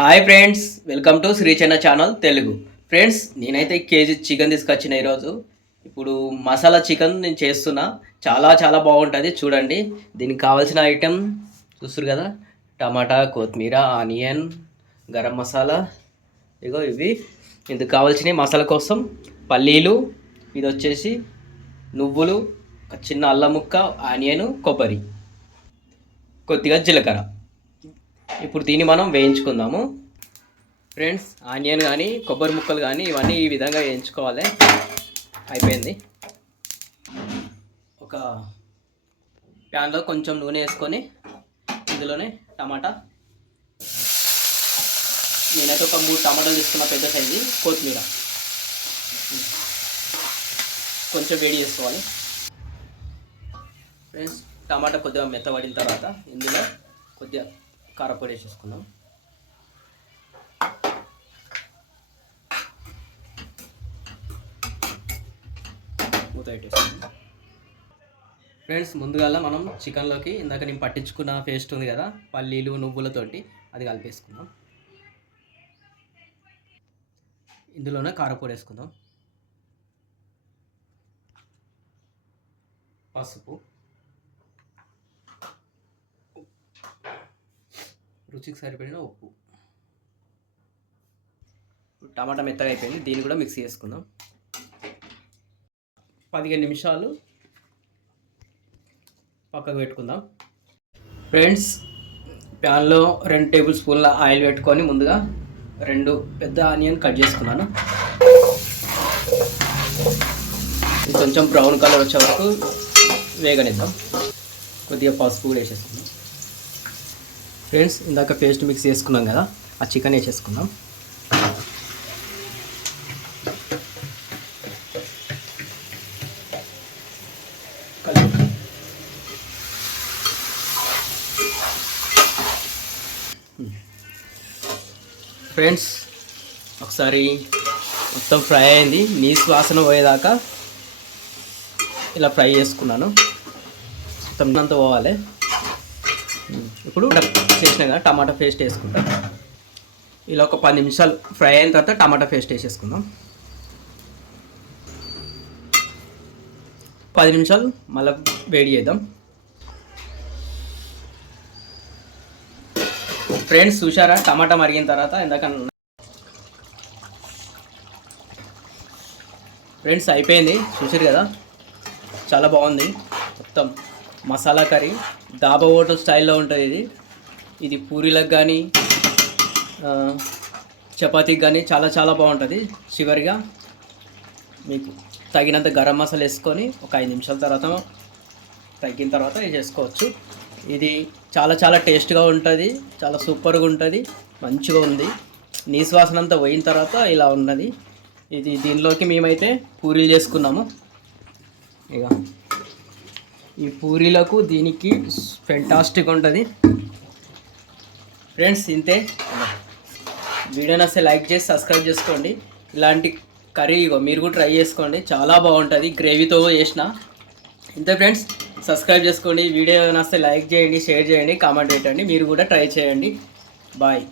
Hi friends, welcome to Sri Channa channel Telugu. Friends, నేనైతే KG chicken తీసుకొచ్చిన ఈరోజు. ఇప్పుడు మసాలా చికెన్ నేను చేస్తున్నా. చాలా చాలా బాగుంటుంది, చూడండి. దీనికి కావాల్సిన ఐటెం చూస్తారు కదా, టమాటా, కొత్తిమీర, ఆనియన్, గరం మసాలా, ఇగో ఇవి. ఇందుకు కావాల్సిన మసాలా కోసం పల్లీలు, ఇది వచ్చేసి నువ్వులు, చిన్న అల్లం ముక్క, ఆనియన్, కొబ్బరి, కొద్దిగా జీలకర్ర. ఇప్పుడు దీన్ని మనం వేయించుకుందాము. ఫ్రెండ్స్, ఆనియన్ కానీ కొబ్బరి ముక్కలు కానీ ఇవన్నీ ఈ విధంగా వేయించుకోవాలి. అయిపోయింది. ఒక ప్యాన్లో కొంచెం నూనె వేసుకొని ఇందులోనే టమాటా, నేనైతే ఒక 3 టమాటాలు తీసుకున్న, పెద్ద సైజు. కొత్తిమీర కొంచెం వేడి చేసుకోవాలి. ఫ్రెండ్స్, టమాటా కొద్దిగా మెత్తబడిన తర్వాత ఇందులో కొద్దిగా కారపొడి వేసేసుకుందాం. మూత పెట్టేసుకుందాం. ఫ్రెండ్స్, ముందుగా మనం చికెన్లోకి ఇందాక నేను పట్టించుకున్న పేస్ట్ ఉంది కదా, పల్లీలు నువ్వులతోటి, అది కలిపేసుకుందాం. ఇందులోనే కారపొడి వేసుకుందాం, పసుపు, రుచికి సరిపడిన ఉప్పు. టమాటా మెత్తగా అయిపోయింది, దీన్ని కూడా మిక్స్ చేసుకుందాం. 15 నిమిషాలు పక్కకు పెట్టుకుందాం. ఫ్రెండ్స్, ప్యాన్లో 2 టేబుల్ స్పూన్ల ఆయిల్ పెట్టుకొని ముందుగా 2 పెద్ద ఆనియన్ కట్ చేసుకున్నాను. ఇది కొంచెం బ్రౌన్ కలర్ వచ్చే వరకు వేగనిద్దాం. కొద్దిగా పసుపు కూడా వేసేసుకుందాం. ఫ్రెండ్స్, ఇందాక పేస్ట్ మిక్స్ చేసుకున్నాం కదా, ఆ చికెన్ వేసేసుకుందాం. ఫ్రెండ్స్, ఒకసారి మొత్తం ఫ్రై అయింది, నీసు వాసన పోయేదాకా ఇలా ఫ్రై చేసుకున్నాను. మొత్తం అంతా పోవాలి. ఇప్పుడు చేసిన కదా టమాటా పేస్ట్ వేసుకుంటాం. ఇలా ఒక 10 నిమిషాలు ఫ్రై అయిన తర్వాత టమాటా పేస్ట్ వేసేసుకుందాం. 10 నిమిషాలు మళ్ళీ వేడి చేద్దాం. ఫ్రెండ్స్, చూసారా, టమాటా మరిగిన తర్వాత ఇందాక. ఫ్రెండ్స్, అయిపోయింది, చూసారు కదా, చాలా బాగుంది. మొత్తం మసాలా కర్రీ డాబా హోటల్ స్టైల్లో ఉంటుంది. ఇది పూరీలకు కానీ చపాతీకి కానీ చాలా చాలా బాగుంటుంది. చివరిగా మీకు తగినంత గరం మసాలా వేసుకొని ఒక 5 నిమిషాల తర్వాత తగ్గిన తర్వాత ఇది చేసుకోవచ్చు. ఇది చాలా చాలా టేస్ట్గా ఉంటుంది, చాలా సూపర్గా ఉంటుంది, మంచిగా ఉంది. నీసు వాసన అంతా పోయిన తర్వాత ఇలా ఉన్నది. ఇది దీనిలోకి మేమైతే పూరీలు చేసుకున్నాము. ఇక ఈ పూరీలకు దీనికి ఫెంటాస్టిక్ ఉంటుంది. ఫ్రెండ్స్, ఇంతే. వీడియో నచ్చితే లైక్ చేసి సబ్స్క్రైబ్ చేసుకోండి. ఇలాంటి కర్రీ మీరు కూడా ట్రై చేసుకోండి, చాలా బాగుంటుంది. గ్రేవీతో చేసిన. ఇంతే ఫ్రెండ్స్, సబ్స్క్రైబ్ చేసుకోండి. వీడియో నచ్చితే లైక్ చేయండి, షేర్ చేయండి, కామెంట్ పెట్టండి. మీరు కూడా ట్రై చేయండి. బాయ్.